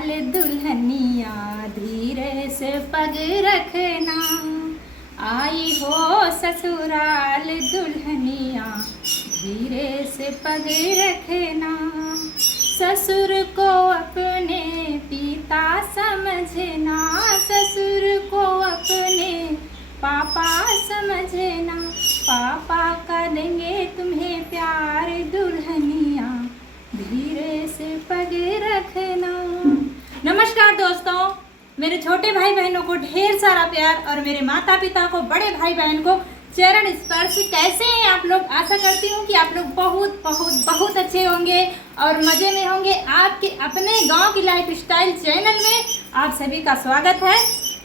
ससुराल दुल्हनिया धीरे से पग रखना। आई हो ससुराल दुल्हनिया धीरे से पग रखना। ससुर को अपने पिता समझना, ससुर को अपने पापा समझना। पापा करेंगे तुम्हें प्यार दुल्हनिया धीरे से पग रखना। नमस्कार दोस्तों, मेरे छोटे भाई बहनों को ढेर सारा प्यार और मेरे माता पिता को, बड़े भाई बहन को चरण स्पर्श। कैसे हैं आप लोग? आशा करती हूँ कि आप लोग बहुत बहुत बहुत अच्छे होंगे और मज़े में होंगे। आपके अपने गांव की लाइफ स्टाइल चैनल में आप सभी का स्वागत है।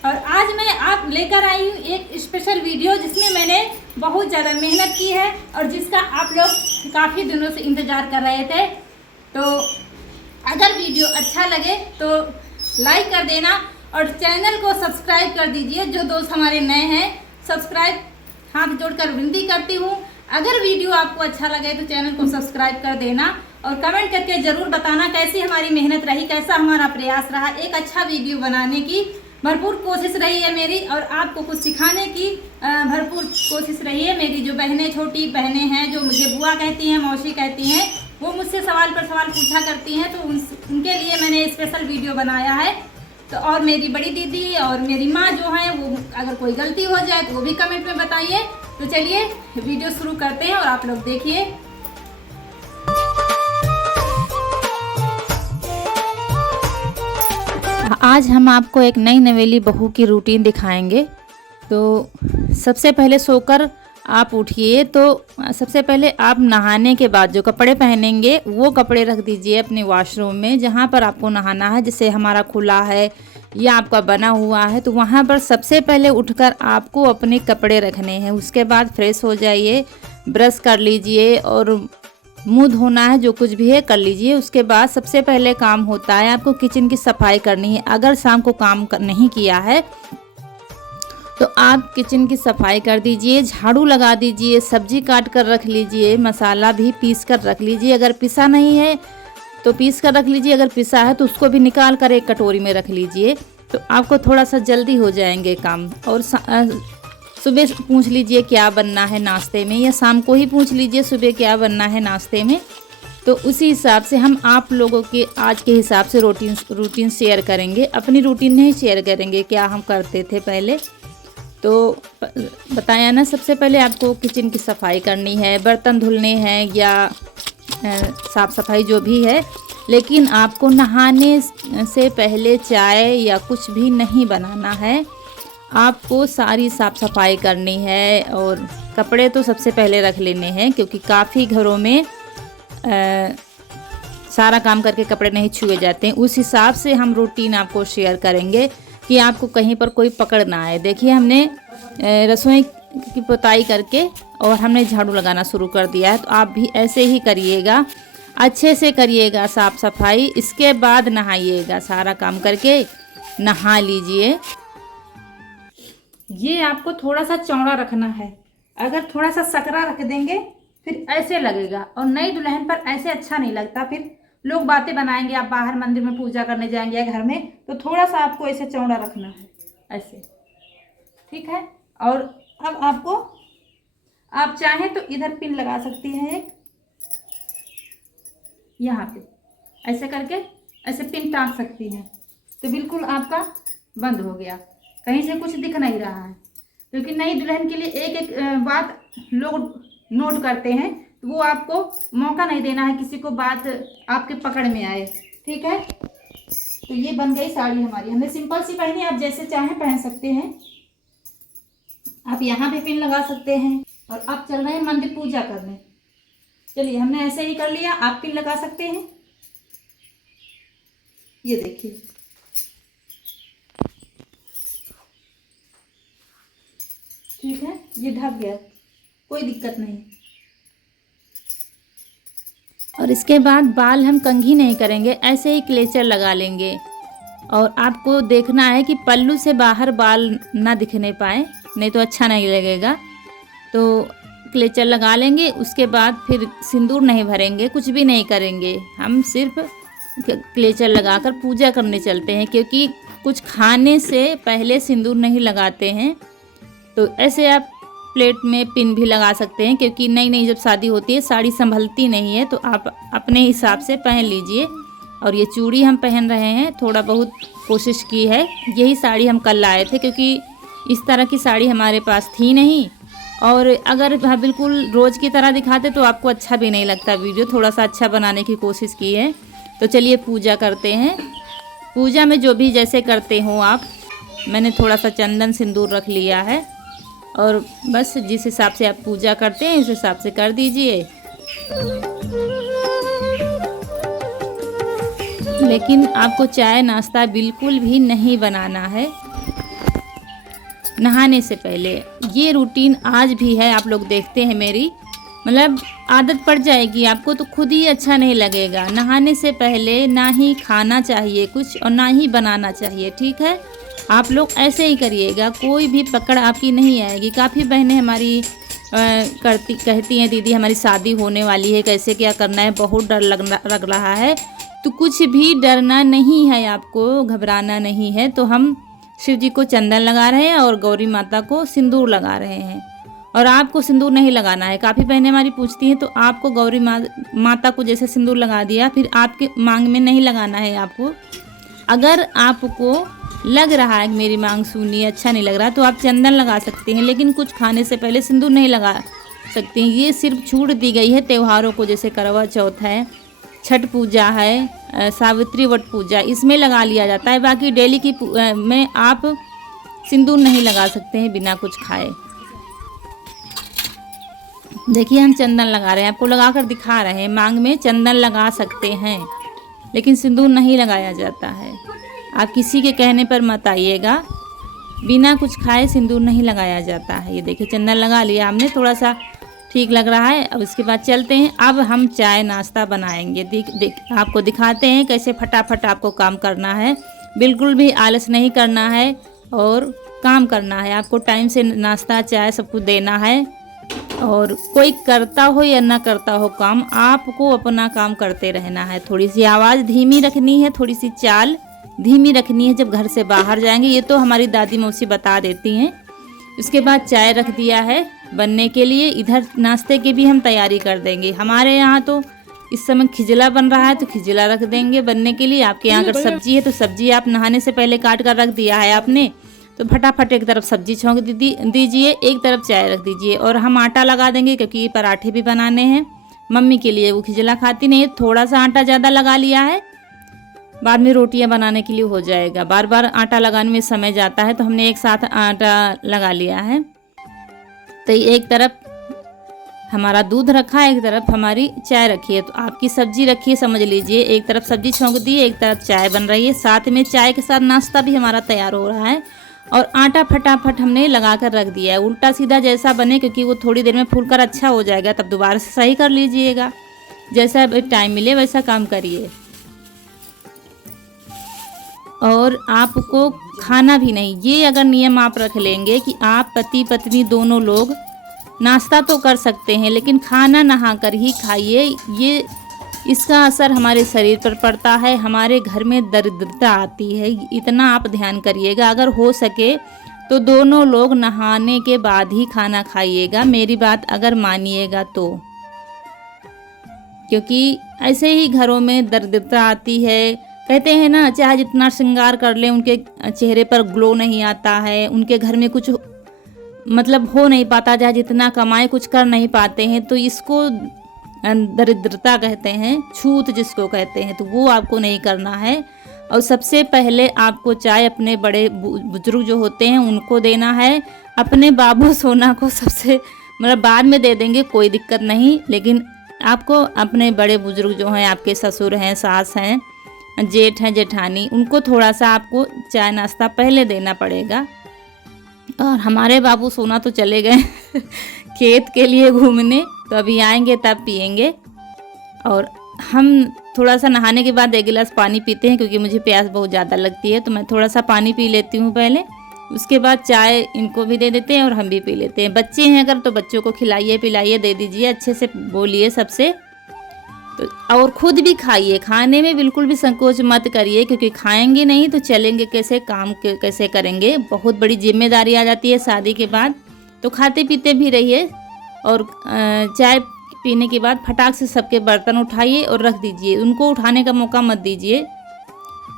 और आज मैं आप लेकर आई हूँ एक स्पेशल वीडियो जिसमें मैंने बहुत ज़्यादा मेहनत की है और जिसका आप लोग काफ़ी दिनों से इंतज़ार कर रहे थे। तो अगर वीडियो अच्छा लगे तो लाइक कर देना और चैनल को सब्सक्राइब कर दीजिए। जो दोस्त हमारे नए हैं, सब्सक्राइब हाथ जोड़कर विनती करती हूँ। अगर वीडियो आपको अच्छा लगे तो चैनल को सब्सक्राइब कर देना और कमेंट करके ज़रूर बताना कैसी हमारी मेहनत रही, कैसा हमारा प्रयास रहा। एक अच्छा वीडियो बनाने की भरपूर कोशिश रही है मेरी और आपको कुछ सिखाने की भरपूर कोशिश रही है मेरी। जो बहनें, छोटी बहनें हैं जो मुझे बुआ कहती हैं, मौसी कहती हैं, वो मुझसे सवाल पर सवाल पूछा करती हैं, तो उनके लिए मैंने स्पेशल वीडियो बनाया है। तो और मेरी बड़ी दीदी और मेरी माँ जो हैं, वो अगर कोई गलती हो जाए तो वो भी कमेंट में बताइए। तो चलिए वीडियो शुरू करते हैं और आप लोग देखिए। आज हम आपको एक नई नवेली बहू की रूटीन दिखाएंगे। तो सबसे पहले सोकर आप उठिए, तो सबसे पहले आप नहाने के बाद जो कपड़े पहनेंगे वो कपड़े रख दीजिए अपने वॉशरूम में, जहाँ पर आपको नहाना है। जैसे हमारा खुला है या आपका बना हुआ है तो वहाँ पर सबसे पहले उठकर आपको अपने कपड़े रखने हैं। उसके बाद फ्रेश हो जाइए, ब्रश कर लीजिए और मुंह धोना है, जो कुछ भी है कर लीजिए। उसके बाद सबसे पहले काम होता है आपको किचन की सफाई करनी है। अगर शाम को काम नहीं किया है तो आप किचन की सफाई कर दीजिए, झाड़ू लगा दीजिए, सब्जी काट कर रख लीजिए, मसाला भी पीस कर रख लीजिए। अगर पिसा नहीं है तो पीस कर रख लीजिए, अगर पिसा है तो उसको भी निकाल कर एक कटोरी में रख लीजिए। तो आपको थोड़ा सा जल्दी हो जाएंगे काम। और सुबह पूछ लीजिए क्या बनना है नाश्ते में, या शाम को ही पूछ लीजिए सुबह क्या बनना है नाश्ते में। तो उसी हिसाब से हम आप लोगों के आज के हिसाब से रूटीन शेयर करेंगे। अपनी रूटीन नहीं शेयर करेंगे क्या हम करते थे पहले। तो बताया ना, सबसे पहले आपको किचन की सफाई करनी है, बर्तन धुलने हैं या साफ़ सफाई जो भी है। लेकिन आपको नहाने से पहले चाय या कुछ भी नहीं बनाना है। आपको सारी साफ़ सफाई करनी है और कपड़े तो सबसे पहले रख लेने हैं, क्योंकि काफ़ी घरों में सारा काम करके कपड़े नहीं छुए जाते हैं। उस हिसाब से हम रूटीन आपको शेयर करेंगे कि आपको कहीं पर कोई पकड़ ना आए। देखिए, हमने रसोई की पुताई करके और हमने झाड़ू लगाना शुरू कर दिया है। तो आप भी ऐसे ही करिएगा, अच्छे से करिएगा साफ़ सफाई। इसके बाद नहाइएगा, सारा काम करके नहा लीजिए। ये आपको थोड़ा सा चौड़ा रखना है। अगर थोड़ा सा सकरा रख देंगे फिर ऐसे लगेगा, और नई दुल्हन पर ऐसे अच्छा नहीं लगता। फिर लोग बातें बनाएंगे, आप बाहर मंदिर में पूजा करने जाएंगे या घर में, तो थोड़ा सा आपको ऐसे चौड़ा रखना है, ऐसे, ठीक है। और अब आपको, आप चाहें तो इधर पिन लगा सकती हैं एक, यहाँ पे ऐसे करके ऐसे पिन टाँग सकती हैं। तो बिल्कुल आपका बंद हो गया, कहीं से कुछ दिख नहीं रहा है। क्योंकि नई दुल्हन के लिए एक एक बात लोग नोट करते हैं, तो वो आपको मौका नहीं देना है किसी को बात आपके पकड़ में आए, ठीक है। तो ये बन गई साड़ी हमारी। हमने सिंपल सी पहनी, आप जैसे चाहें पहन सकते हैं। आप यहाँ पे पिन लगा सकते हैं। और आप चल रहे हैं मंदिर पूजा करने, चलिए हमने ऐसे ही कर लिया, आप पिन लगा सकते हैं। ये देखिए, ठीक है, ये ढक गया, कोई दिक्कत नहीं। और इसके बाद बाल हम कंघी नहीं करेंगे, ऐसे ही क्लेचर लगा लेंगे। और आपको देखना है कि पल्लू से बाहर बाल ना दिखने पाए, नहीं तो अच्छा नहीं लगेगा। तो क्लेचर लगा लेंगे। उसके बाद फिर सिंदूर नहीं भरेंगे, कुछ भी नहीं करेंगे। हम सिर्फ क्लेचर लगाकर पूजा करने चलते हैं, क्योंकि कुछ खाने से पहले सिंदूर नहीं लगाते हैं। तो ऐसे आप प्लेट में पिन भी लगा सकते हैं, क्योंकि नई नई जब शादी होती है साड़ी संभलती नहीं है, तो आप अपने हिसाब से पहन लीजिए। और ये चूड़ी हम पहन रहे हैं, थोड़ा बहुत कोशिश की है। यही साड़ी हम कल लाए थे, क्योंकि इस तरह की साड़ी हमारे पास थी नहीं। और अगर हाँ बिल्कुल रोज़ की तरह दिखाते तो आपको अच्छा भी नहीं लगता वीडियो, थोड़ा सा अच्छा बनाने की कोशिश की है। तो चलिए पूजा करते हैं। पूजा में जो भी जैसे करते हो आप, मैंने थोड़ा सा चंदन सिंदूर रख लिया है, और बस जिस हिसाब से आप पूजा करते हैं उस हिसाब से कर दीजिए। लेकिन आपको चाय नाश्ता बिल्कुल भी नहीं बनाना है नहाने से पहले। ये रूटीन आज भी है, आप लोग देखते हैं मेरी, मतलब आदत पड़ जाएगी आपको तो खुद ही अच्छा नहीं लगेगा। नहाने से पहले ना ही खाना चाहिए कुछ और ना ही बनाना चाहिए, ठीक है। आप लोग ऐसे ही करिएगा, कोई भी पकड़ आपकी नहीं आएगी। काफ़ी बहनें हमारी कहती हैं दीदी हमारी शादी होने वाली है, कैसे क्या करना है, बहुत डर लग रहा है। तो कुछ भी डरना नहीं है, आपको घबराना नहीं है। तो हम शिव जी को चंदन लगा रहे हैं और गौरी माता को सिंदूर लगा रहे हैं। और आपको सिंदूर नहीं लगाना है। काफ़ी बहनें हमारी पूछती हैं, तो आपको गौरी माता को जैसे सिंदूर लगा दिया, फिर आपके मांग में नहीं लगाना है आपको। अगर आपको लग रहा है कि मेरी मांग सूनी अच्छा नहीं लग रहा, तो आप चंदन लगा सकते हैं, लेकिन कुछ खाने से पहले सिंदूर नहीं लगा सकते हैं। ये सिर्फ छूट दी गई है त्योहारों को, जैसे करवा चौथ है, छठ पूजा है, सावित्री वट पूजा, इसमें लगा लिया जाता है। बाकी डेली की में आप सिंदूर नहीं लगा सकते हैं बिना कुछ खाए। देखिए हम चंदन लगा रहे हैं, आपको लगा कर दिखा रहे हैं। मांग में चंदन लगा सकते हैं, लेकिन सिंदूर नहीं लगाया जाता है। आप किसी के कहने पर मत आइएगा, बिना कुछ खाए सिंदूर नहीं लगाया जाता है। ये देखिए चंदन लगा लिया हमने, थोड़ा सा ठीक लग रहा है। अब इसके बाद चलते हैं, अब हम चाय नाश्ता बनाएंगे। आपको दिखाते हैं कैसे फटाफट आपको काम करना है। बिल्कुल भी आलस नहीं करना है और काम करना है। आपको टाइम से नाश्ता चाय सब कुछ देना है। और कोई करता हो या ना करता हो काम, आपको अपना काम करते रहना है। थोड़ी सी आवाज़ धीमी रखनी है, थोड़ी सी चाल धीमी रखनी है जब घर से बाहर जाएंगे। ये तो हमारी दादी मौसी बता देती हैं। उसके बाद चाय रख दिया है बनने के लिए। इधर नाश्ते की भी हम तैयारी कर देंगे। हमारे यहाँ तो इस समय खिजला बन रहा है, तो खिजला रख देंगे बनने के लिए। आपके यहाँ अगर सब्जी है तो सब्जी आप नहाने से पहले काट कर रख दिया है आपने, तो फटाफट एक तरफ सब्जी छौंक दीजिए, एक तरफ चाय रख दीजिए। और हम आटा लगा देंगे, क्योंकि ये पराठे भी बनाने हैं मम्मी के लिए। वो खिजला खाती नहीं है, थोड़ा सा आटा ज़्यादा लगा लिया है, बाद में रोटियां बनाने के लिए हो जाएगा। बार बार आटा लगाने में समय जाता है, तो हमने एक साथ आटा लगा लिया है। तो एक तरफ हमारा दूध रखा है, एक तरफ हमारी चाय रखी है। तो आपकी सब्जी रखी है, समझ लीजिए, एक तरफ सब्जी छौंक दी है, एक तरफ चाय बन रही है। साथ में चाय के साथ नाश्ता भी हमारा तैयार हो रहा है। और आटा फटाफट हमने लगा कर रख दिया है, उल्टा सीधा जैसा बने, क्योंकि वो थोड़ी देर में फूलकर अच्छा हो जाएगा, तब दोबारा से सही कर लीजिएगा। जैसा टाइम मिले वैसा काम करिए। और आपको खाना भी नहीं, ये अगर नियम आप रख लेंगे कि आप पति पत्नी दोनों लोग नाश्ता तो कर सकते हैं, लेकिन खाना नहा कर ही खाइए। ये इसका असर हमारे शरीर पर पड़ता है, हमारे घर में दरिद्रता आती है। इतना आप ध्यान करिएगा। अगर हो सके तो दोनों लोग नहाने के बाद ही खाना खाइएगा, मेरी बात अगर मानिएगा तो। क्योंकि ऐसे ही घरों में दरिद्रता आती है। कहते हैं ना, चाहे जितना श्रृंगार कर ले, उनके चेहरे पर ग्लो नहीं आता है, उनके घर में कुछ मतलब हो नहीं पाता, चाहे जितना कमाए कुछ कर नहीं पाते हैं। तो इसको दरिद्रता कहते हैं, छूत जिसको कहते हैं। तो वो आपको नहीं करना है। और सबसे पहले आपको चाय अपने बड़े बुजुर्ग जो होते हैं उनको देना है। अपने बाबू सोना को सबसे मतलब बाद में दे देंगे, कोई दिक्कत नहीं, लेकिन आपको अपने बड़े बुजुर्ग जो हैं, आपके ससुर हैं, सास हैं, जेठ हैं, जेठानी, उनको थोड़ा सा आपको चाय नाश्ता पहले देना पड़ेगा। और हमारे बाबू सोना तो चले गए खेत के लिए घूमने, तो अभी आएंगे तब पियेंगे। और हम थोड़ा सा नहाने के बाद 1 गिलास पानी पीते हैं, क्योंकि मुझे प्यास बहुत ज़्यादा लगती है। तो मैं थोड़ा सा पानी पी लेती हूँ पहले, उसके बाद चाय इनको भी दे देते हैं और हम भी पी लेते हैं। बच्चे हैं अगर, तो बच्चों को खिलाइए पिलाइए, दे दीजिए, अच्छे से बोलिए सबसे। तो और खुद भी खाइए, खाने में बिल्कुल भी संकोच मत करिए, क्योंकि खाएंगे नहीं तो चलेंगे कैसे, काम कैसे करेंगे। बहुत बड़ी जिम्मेदारी आ जाती है शादी के बाद। तो खाते पीते भी रहिए, और चाय पीने के बाद फटाक से सबके बर्तन उठाइए और रख दीजिए, उनको उठाने का मौका मत दीजिए।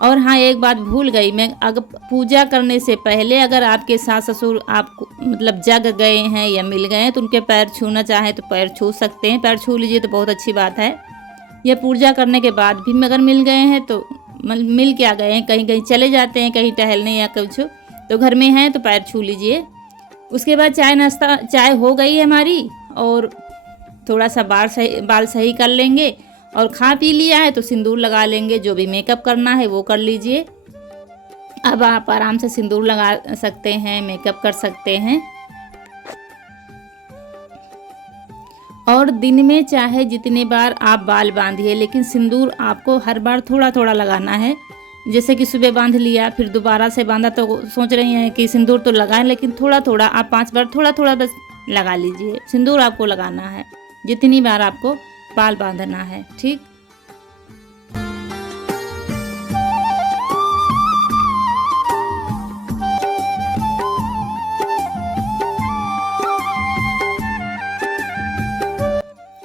और हाँ, एक बात भूल गई मैं, अगर पूजा करने से पहले अगर आपके सास ससुर आपको मतलब जग गए हैं या मिल गए हैं तो उनके पैर छूना चाहें तो पैर छू सकते हैं, पैर छू लीजिए तो बहुत अच्छी बात है। या पूजा करने के बाद भी अगर मिल गए हैं तो मिल के आ गए हैं, कहीं कहीं चले जाते हैं कहीं टहलने या कुछ, तो घर में हैं तो पैर छू लीजिए। उसके बाद चाय हो गई है हमारी, और थोड़ा सा बाल सही कर लेंगे, और खा पी लिया है तो सिंदूर लगा लेंगे। जो भी मेकअप करना है वो कर लीजिए। अब आप आराम से सिंदूर लगा सकते हैं, मेकअप कर सकते हैं। और दिन में चाहे जितने बार आप बाल बांधिए, लेकिन सिंदूर आपको हर बार थोड़ा थोड़ा लगाना है। जैसे कि सुबह बांध लिया फिर दोबारा से बांधा तो सोच रही हैं कि सिंदूर तो लगाएं, लेकिन थोड़ा थोड़ा आप 5 बार थोड़ा थोड़ा बस लगा लीजिए। सिंदूर आपको लगाना है जितनी बार आपको बाल बांधना है, ठीक।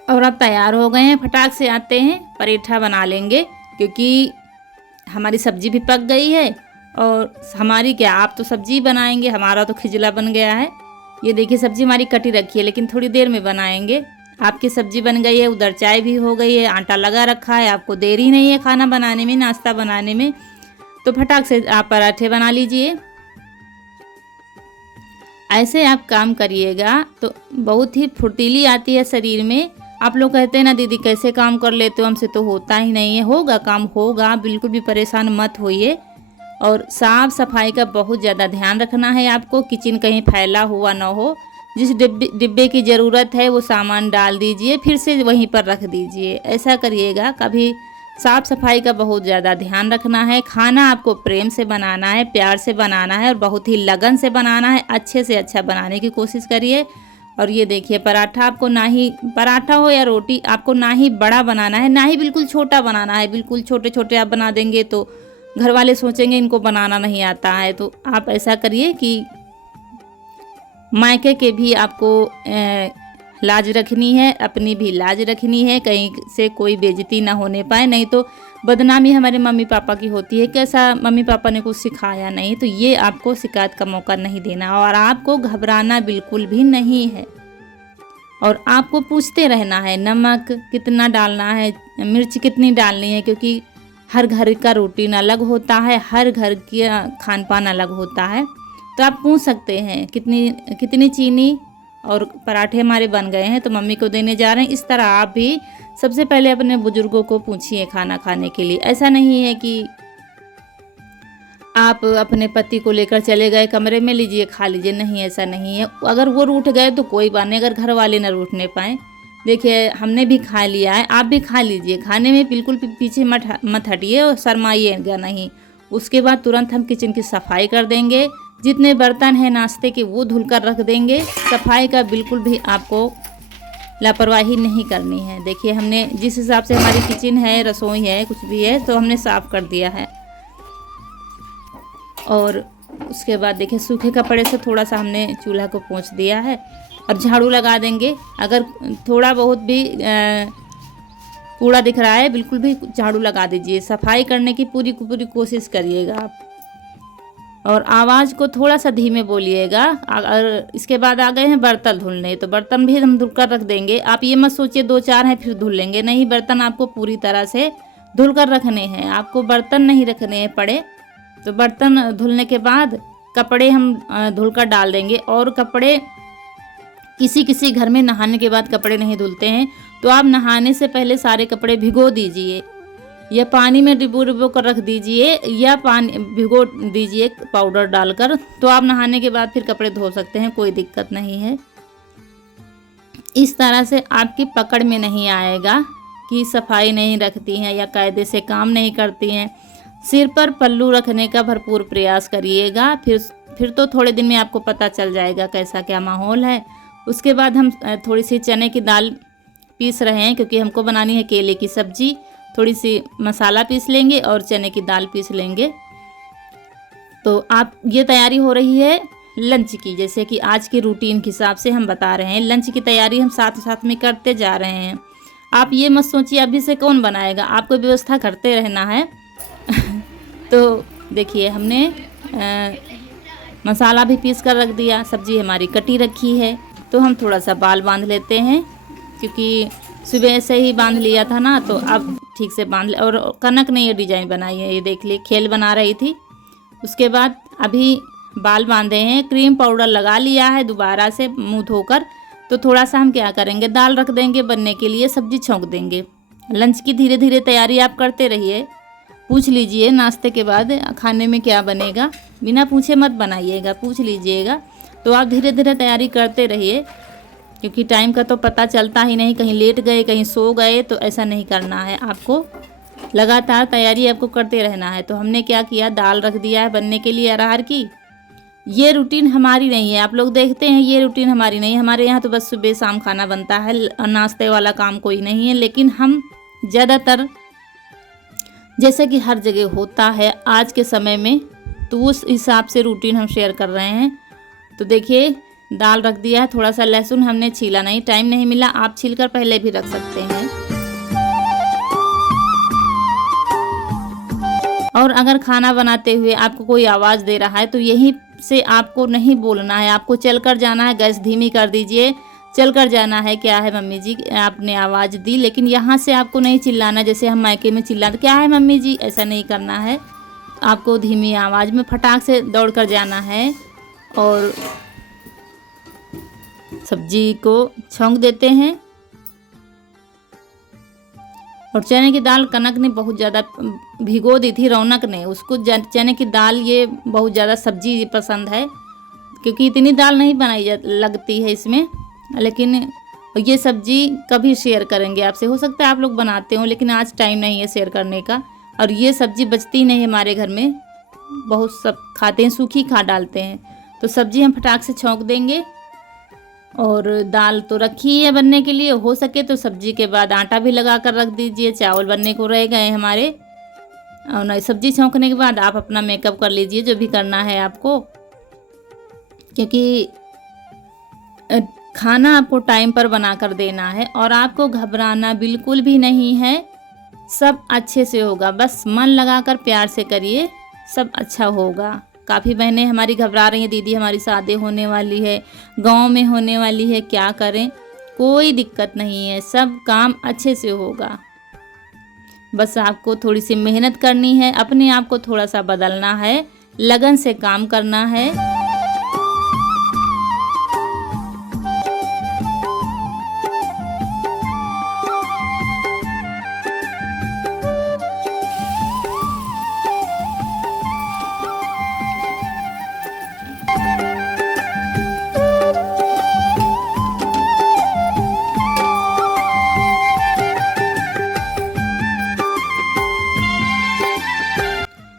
और अब तैयार हो गए हैं, फटाक से आते हैं पराठा बना लेंगे, क्योंकि हमारी सब्जी भी पक गई है। और हमारी क्या, आप तो सब्जी बनाएंगे, हमारा तो खिचला बन गया है। ये देखिए सब्जी हमारी कटी रखी है, लेकिन थोड़ी देर में बनाएंगे। आपकी सब्जी बन गई है, उधर चाय भी हो गई है, आटा लगा रखा है, आपको देरी नहीं है खाना बनाने में, नाश्ता बनाने में, तो फटाक से आप पराठे बना लीजिए। ऐसे आप काम करिएगा तो बहुत ही फुर्तीली आती है शरीर में। आप लोग कहते हैं ना दीदी कैसे काम कर लेते हो, हमसे तो होता ही नहीं है। होगा, काम होगा, बिल्कुल भी परेशान मत होइए। और साफ सफाई का बहुत ज़्यादा ध्यान रखना है आपको, किचन कहीं फैला हुआ ना हो। जिस डिब्बे की ज़रूरत है वो सामान डाल दीजिए, फिर से वहीं पर रख दीजिए, ऐसा करिएगा। कभी साफ़ सफाई का बहुत ज़्यादा ध्यान रखना है। खाना आपको प्रेम से बनाना है, प्यार से बनाना है, और बहुत ही लगन से बनाना है। अच्छे से अच्छा बनाने की कोशिश करिए। और ये देखिए पराठा आपको ना ही, पराठा हो या रोटी, आपको ना ही बड़ा बनाना है ना ही बिल्कुल छोटा बनाना है। बिल्कुल छोटे छोटे आप बना देंगे तो घर वाले सोचेंगे इनको बनाना नहीं आता है। तो आप ऐसा करिए कि मायके के भी आपको लाज रखनी है, अपनी भी लाज रखनी है, कहीं से कोई बेइज्जती ना होने पाए, नहीं तो बदनामी हमारे मम्मी पापा की होती है। कैसा मम्मी पापा ने कुछ सिखाया नहीं, तो ये आपको शिकायत का मौका नहीं देना। और आपको घबराना बिल्कुल भी नहीं है, और आपको पूछते रहना है नमक कितना डालना है, मिर्च कितनी डालनी है, क्योंकि हर घर का रूटीन अलग होता है, हर घर का खान पान अलग होता है। तो आप पूछ सकते हैं कितनी चीनी। और पराठे हमारे बन गए हैं तो मम्मी को देने जा रहे हैं। इस तरह आप भी सबसे पहले अपने बुजुर्गों को पूछिए खाना खाने के लिए। ऐसा नहीं है कि आप अपने पति को लेकर चले गए कमरे में, लीजिए खा लीजिए, नहीं, ऐसा नहीं है। अगर वो रूठ गए तो कोई बात नहीं, अगर घर वाले ना रूठने पाएँ। देखिए हमने भी खा लिया है, आप भी खा लीजिए। खाने में बिल्कुल पीछे मत हटिए और शर्माइएगा नहीं। उसके बाद तुरंत हम किचन की सफाई कर देंगे। जितने बर्तन हैं नाश्ते के वो धुल कर रख देंगे। सफाई का बिल्कुल भी आपको लापरवाही नहीं करनी है। देखिए हमने जिस हिसाब से हमारी किचन है, रसोई है, कुछ भी है, तो हमने साफ़ कर दिया है। और उसके बाद देखिए सूखे कपड़े से थोड़ा सा हमने चूल्हा को पोंछ दिया है। अब झाड़ू लगा देंगे। अगर थोड़ा बहुत भी कूड़ा दिख रहा है, बिल्कुल भी झाड़ू लगा दीजिए। सफाई करने की पूरी कोशिश करिएगा आप। और आवाज़ को थोड़ा सा धीमे बोलिएगा। अगर इसके बाद आ गए हैं बर्तन धुलने, तो बर्तन भी हम धुल कर रख देंगे। आप ये मत सोचिए 2-4 हैं फिर धुल लेंगे, नहीं, बर्तन आपको पूरी तरह से धुल कर रखने हैं। आपको बर्तन नहीं रखने हैं पड़े। तो बर्तन धुलने के बाद कपड़े हम धुल कर डाल देंगे। और कपड़े किसी घर में नहाने के बाद कपड़े नहीं धुलते हैं, तो आप नहाने से पहले सारे कपड़े भिगो दीजिए, या पानी में डिबो कर रख दीजिए, या पानी भिगो दीजिए पाउडर डालकर। तो आप नहाने के बाद फिर कपड़े धो सकते हैं, कोई दिक्कत नहीं है। इस तरह से आपकी पकड़ में नहीं आएगा कि सफाई नहीं रखती हैं या कायदे से काम नहीं करती हैं। सिर पर पल्लू रखने का भरपूर प्रयास करिएगा। फिर तो थोड़े दिन में आपको पता चल जाएगा कैसा क्या माहौल है। उसके बाद हम थोड़ी सी चने की दाल पीस रहे हैं क्योंकि हमको बनानी है केले की सब्जी। थोड़ी सी मसाला पीस लेंगे और चने की दाल पीस लेंगे। तो आप ये तैयारी हो रही है लंच की, जैसे कि आज की रूटीन के हिसाब से हम बता रहे हैं। लंच की तैयारी हम साथ साथ में करते जा रहे हैं। आप ये मत सोचिए अभी से कौन बनाएगा, आपको व्यवस्था करते रहना है। तो देखिए हमने मसाला भी पीस कर रख दिया, सब्जी हमारी कटी रखी है। तो हम थोड़ा सा बाल बांध लेते हैं क्योंकि सुबह से ही बांध लिया था ना, तो अब ठीक से बांध ले। और कनक ने ये डिजाइन बनाई है, ये देख ली, खेल बना रही थी। उसके बाद अभी बाल बांधे हैं, क्रीम पाउडर लगा लिया है दोबारा से मुंह धोकर। तो थोड़ा सा हम क्या करेंगे, दाल रख देंगे बनने के लिए, सब्जी छौंक देंगे। लंच की धीरे धीरे तैयारी आप करते रहिए। पूछ लीजिए नाश्ते के बाद खाने में क्या बनेगा, बिना पूछे मत बनाइएगा, पूछ लीजिएगा। तो आप धीरे धीरे तैयारी करते रहिए क्योंकि टाइम का तो पता चलता ही नहीं, कहीं लेट गए कहीं सो गए, तो ऐसा नहीं करना है। आपको लगातार तैयारी आपको करते रहना है। तो हमने क्या किया, दाल रख दिया है बनने के लिए अरहर की। ये रूटीन हमारी नहीं है, आप लोग देखते हैं, ये रूटीन हमारी नहीं है। हमारे यहाँ तो बस सुबह शाम खाना बनता है, नाश्ते वाला काम कोई नहीं है। लेकिन हम ज़्यादातर जैसे कि हर जगह होता है आज के समय में, तो उस हिसाब से रूटीन हम शेयर कर रहे हैं। तो देखिए दाल रख दिया है, थोड़ा सा लहसुन हमने छीला नहीं, टाइम नहीं मिला, आप छीलकर पहले भी रख सकते हैं। और अगर खाना बनाते हुए आपको कोई आवाज़ दे रहा है तो यहीं से आपको नहीं बोलना है, आपको चलकर जाना है। गैस धीमी कर दीजिए, चलकर जाना है। क्या है मम्मी जी आपने आवाज़ दी, लेकिन यहाँ से आपको नहीं चिल्लाना जैसे हम मायके में चिल्लाते क्या है मम्मी जी, ऐसा नहीं करना है। आपको धीमी आवाज़ में फटाक से दौड़ कर जाना है। और सब्जी को छौंक देते हैं। और चने की दाल कनक ने बहुत ज़्यादा भिगो दी थी, रौनक ने, उसको चने की दाल ये बहुत ज़्यादा सब्जी पसंद है क्योंकि इतनी दाल नहीं बनाई लगती है इसमें। लेकिन ये सब्जी कभी शेयर करेंगे आपसे, हो सकता है आप लोग बनाते हो लेकिन आज टाइम नहीं है शेयर करने का। और ये सब्जी बचती नहीं हमारे घर में, बहुत सब खाते हैं, सूखी खा डालते हैं। तो सब्जी हम फटाक से छौंक देंगे। और दाल तो रखी है बनने के लिए, हो सके तो सब्जी के बाद आटा भी लगा कर रख दीजिए, चावल बनने को रह गए हमारे। और सब्जी छौंकने के बाद आप अपना मेकअप कर लीजिए जो भी करना है आपको, क्योंकि खाना आपको टाइम पर बना कर देना है। और आपको घबराना बिल्कुल भी नहीं है, सब अच्छे से होगा। बस मन लगाकर प्यार से करिए, सब अच्छा होगा। काफ़ी बहनें हमारी घबरा रही हैं, दीदी हमारी शादी होने वाली है, गांव में होने वाली है, क्या करें। कोई दिक्कत नहीं है, सब काम अच्छे से होगा। बस आपको थोड़ी सी मेहनत करनी है, अपने आप को थोड़ा सा बदलना है, लगन से काम करना है।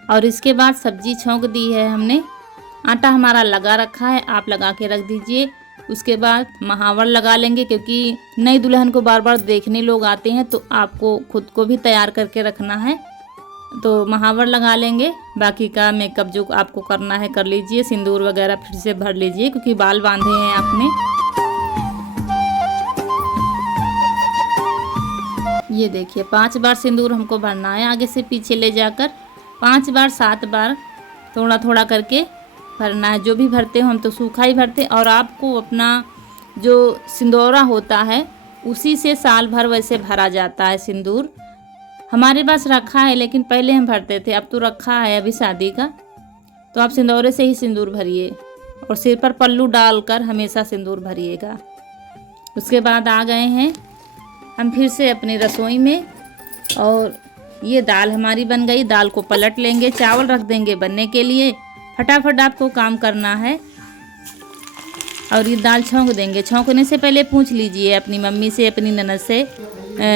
और इसके बाद सब्जी छौंक दी है हमने, आटा हमारा लगा रखा है, आप लगा के रख दीजिए। उसके बाद महावर लगा लेंगे क्योंकि नई दुल्हन को बार बार देखने लोग आते हैं, तो आपको खुद को भी तैयार करके रखना है। तो महावर लगा लेंगे। बाकी का मेकअप जो आपको करना है कर लीजिए, सिंदूर वगैरह फिर से भर लीजिए क्योंकि बाल बांधे हैं आपने। ये देखिए 5 बार सिंदूर हमको भरना है, आगे से पीछे ले जाकर 5 बार 7 बार थोड़ा थोड़ा करके भरना है। जो भी भरते हो, हम तो सूखा ही भरते। और आपको अपना जो सिंदूरा होता है उसी से साल भर वैसे भरा जाता है सिंदूर। हमारे पास रखा है लेकिन पहले हम भरते थे, अब तो रखा है अभी शादी का। तो आप सिंदूरे से ही सिंदूर भरिए और सिर पर पल्लू डालकर हमेशा सिंदूर भरिएगा। उसके बाद आ गए हैं हम फिर से अपनी रसोई में। और ये दाल हमारी बन गई, दाल को पलट लेंगे, चावल रख देंगे बनने के लिए। फटाफट आपको काम करना है। और ये दाल छौंक देंगे। छौंकने से पहले पूछ लीजिए अपनी मम्मी से, अपनी ननद से,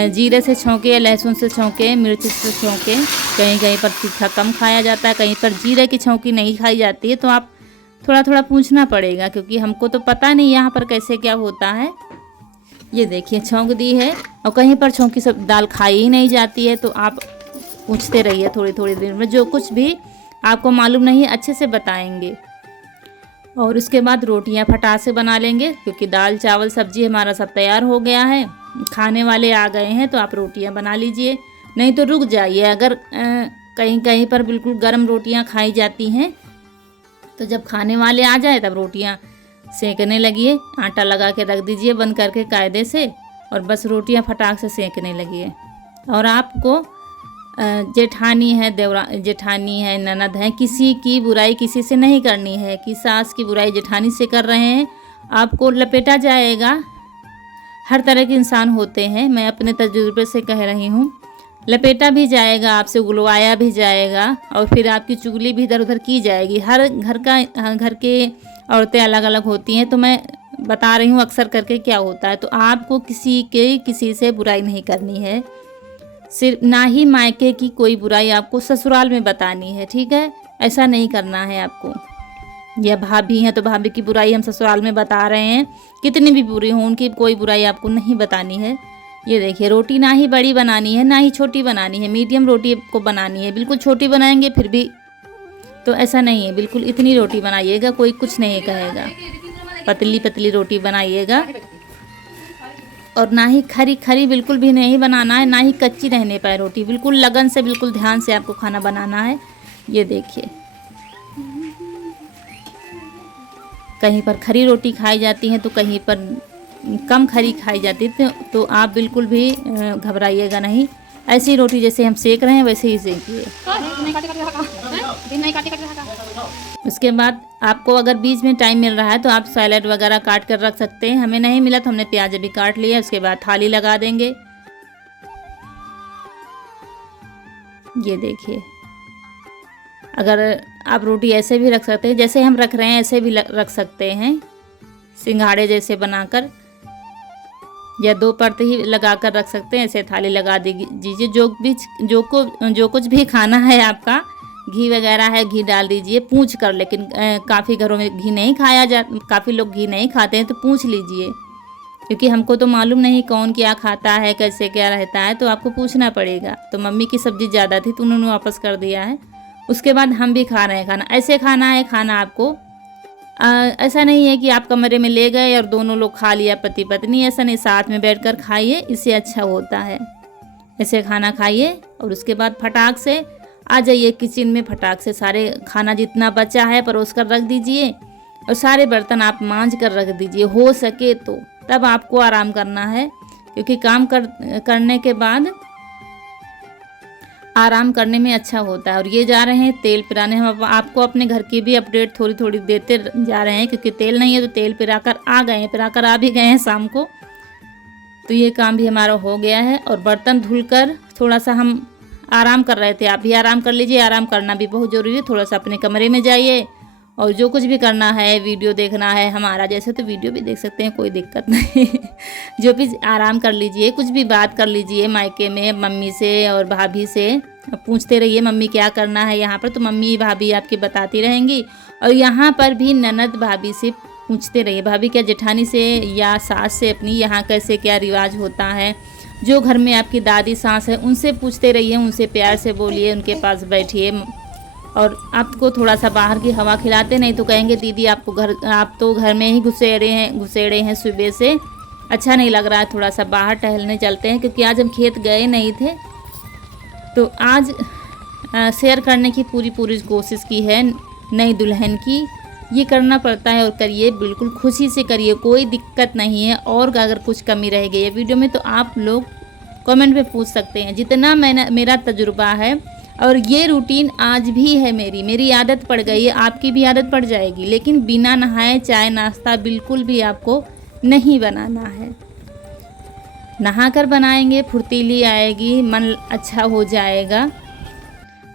जीरे से छौंके या लहसुन से छौंके, मिर्च से छौंके। कहीं कहीं पर तीखा कम खाया जाता है, कहीं पर जीरे की छौंकी नहीं खाई जाती है। तो आप थोड़ा थोड़ा पूछना पड़ेगा क्योंकि हमको तो पता नहीं यहाँ पर कैसे क्या होता है। ये देखिए छौंक दी है, और कहीं पर छौंकी सब दाल खाई ही नहीं जाती है तो आप पूछते रहिए थोड़ी थोड़ी देर में, जो कुछ भी आपको मालूम नहीं है अच्छे से बताएंगे। और उसके बाद रोटियां फटाक से बना लेंगे, क्योंकि दाल चावल सब्जी हमारा सब तैयार हो गया है। खाने वाले आ गए हैं तो आप रोटियां बना लीजिए, नहीं तो रुक जाइए। अगर कहीं कहीं पर बिल्कुल गर्म रोटियां खाई जाती हैं तो जब खाने वाले आ जाए तब रोटियां सेकने लगिए, आटा लगा के रख दीजिए बंद करके कायदे से, और बस रोटियां फटाक से सेकने लगिए। और आपको जेठानी है, जेठानी है, ननद है, किसी की बुराई किसी से नहीं करनी है कि सास की बुराई जेठानी से कर रहे हैं, आपको लपेटा जाएगा। हर तरह के इंसान होते हैं, मैं अपने तजुर्बे से कह रही हूँ। लपेटा भी जाएगा, आपसे उगलवाया भी जाएगा, और फिर आपकी चुगली भी इधर उधर की जाएगी। हर घर के औरतें अलग अलग होती हैं, तो मैं बता रही हूँ अक्सर करके क्या होता है। तो आपको किसी से बुराई नहीं करनी है, सिर्फ ना ही मायके की कोई बुराई आपको ससुराल में बतानी है, ठीक है? ऐसा नहीं करना है आपको। या भाभी हैं तो भाभी की बुराई हम ससुराल में बता रहे हैं, कितनी भी बुरी हो उनकी कोई बुराई आपको नहीं बतानी है। ये देखिए रोटी ना ही बड़ी बनानी है ना ही छोटी बनानी है, मीडियम रोटी को बनानी है। बिल्कुल छोटी बनाएंगे फिर भी तो ऐसा नहीं है, बिल्कुल इतनी रोटी बनाइएगा, कोई कुछ नहीं कहेगा। पतली पतली रोटी बनाइएगा, और ना ही खरी खरी बिल्कुल भी नहीं बनाना है, ना ही कच्ची रहने पाए रोटी। बिल्कुल लगन से, बिल्कुल ध्यान से आपको खाना बनाना है। ये देखिए कहीं पर खरी रोटी खाई जाती है तो कहीं पर कम खरी खाई जाती है, तो आप बिल्कुल भी घबराइएगा नहीं। ऐसी रोटी जैसे हम सेक रहे हैं वैसे ही सेकिए। उसके बाद आपको अगर बीच में टाइम मिल रहा है तो आप सैलेड वगैरह काट कर रख सकते हैं। हमें नहीं मिला तो हमने प्याज भी काट लिया। उसके बाद थाली लगा देंगे। ये देखिए, अगर आप रोटी ऐसे भी रख सकते हैं, जैसे हम रख रहे हैं ऐसे भी रख सकते हैं, सिंघाड़े जैसे बनाकर, या 2 परत ही लगा कर रख सकते हैं। ऐसे थाली लगा दीजिए। जो कुछ भी खाना है आपका, घी वगैरह है घी डाल दीजिए पूंछ कर। लेकिन काफ़ी घरों में घी नहीं खाया जाता, काफ़ी लोग घी नहीं खाते हैं, तो पूंछ लीजिए, क्योंकि हमको तो मालूम नहीं कौन क्या खाता है, कैसे क्या रहता है, तो आपको पूछना पड़ेगा। तो मम्मी की सब्ज़ी ज़्यादा थी तो उन्होंने वापस कर दिया है। उसके बाद हम भी खा रहे हैं खाना। ऐसे खाना है खाना आपको, ऐसा नहीं है कि आप कमरे में ले गए और दोनों लोग खा लिया पति पत्नी, ऐसा नहीं। साथ में बैठकर खाइए, इससे अच्छा होता है। ऐसे खाना खाइए और उसके बाद फटाक से आ जाइए किचन में। फटाक से सारे खाना जितना बचा है परोस कर रख दीजिए, और सारे बर्तन आप मांज कर रख दीजिए हो सके तो। तब आपको आराम करना है, क्योंकि काम करने के बाद आराम करने में अच्छा होता है। और ये जा रहे हैं तेल पिराने। हम आपको अपने घर की भी अपडेट थोड़ी थोड़ी देते जा रहे हैं, क्योंकि तेल नहीं है तो तेल पिराकर आ गए हैं, पिराकर आ भी गए हैं शाम को। तो ये काम भी हमारा हो गया है। और बर्तन धुलकर थोड़ा सा हम आराम कर रहे थे, आप भी आराम कर लीजिए। आराम करना भी बहुत ज़रूरी है। थोड़ा सा अपने कमरे में जाइए, और जो कुछ भी करना है, वीडियो देखना है हमारा जैसे, तो वीडियो भी देख सकते हैं, कोई दिक्कत नहीं। जो भी आराम कर लीजिए, कुछ भी बात कर लीजिए मायके में मम्मी से और भाभी से। पूछते रहिए मम्मी क्या करना है यहाँ पर, तो मम्मी भाभी आपकी बताती रहेंगी। और यहाँ पर भी ननद भाभी से पूछते रहिए, भाभी क्या जेठानी से या सास से अपनी यहाँ कैसे क्या रिवाज होता है। जो घर में आपकी दादी सास है उनसे पूछते रहिए, उनसे प्यार से बोलिए, उनके पास बैठिए। और आपको थोड़ा सा बाहर की हवा खिलाते, नहीं तो कहेंगे दीदी आप तो घर में ही घुसेड़े हैं सुबह से, अच्छा नहीं लग रहा है, थोड़ा सा बाहर टहलने चलते हैं। क्योंकि आज हम खेत गए नहीं थे, तो आज शेयर करने की पूरी कोशिश की है नई दुल्हन की। ये करना पड़ता है और करिए, बिल्कुल खुशी से करिए, कोई दिक्कत नहीं है। और अगर कुछ कमी रह गई है वीडियो में तो आप लोग कमेंट में पूछ सकते हैं। जितना मेरा तजुर्बा है, और ये रूटीन आज भी है, मेरी आदत पड़ गई है, आपकी भी आदत पड़ जाएगी। लेकिन बिना नहाए चाय नाश्ता बिल्कुल भी आपको नहीं बनाना है। नहाकर बनाएंगे, फुर्तीली आएगी, मन अच्छा हो जाएगा।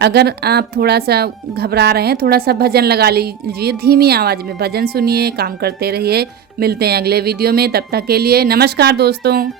अगर आप थोड़ा सा घबरा रहे हैं, थोड़ा सा भजन लगा लीजिए, धीमी आवाज़ में भजन सुनिए, काम करते रहिए। मिलते हैं अगले वीडियो में, तब तक के लिए नमस्कार दोस्तों।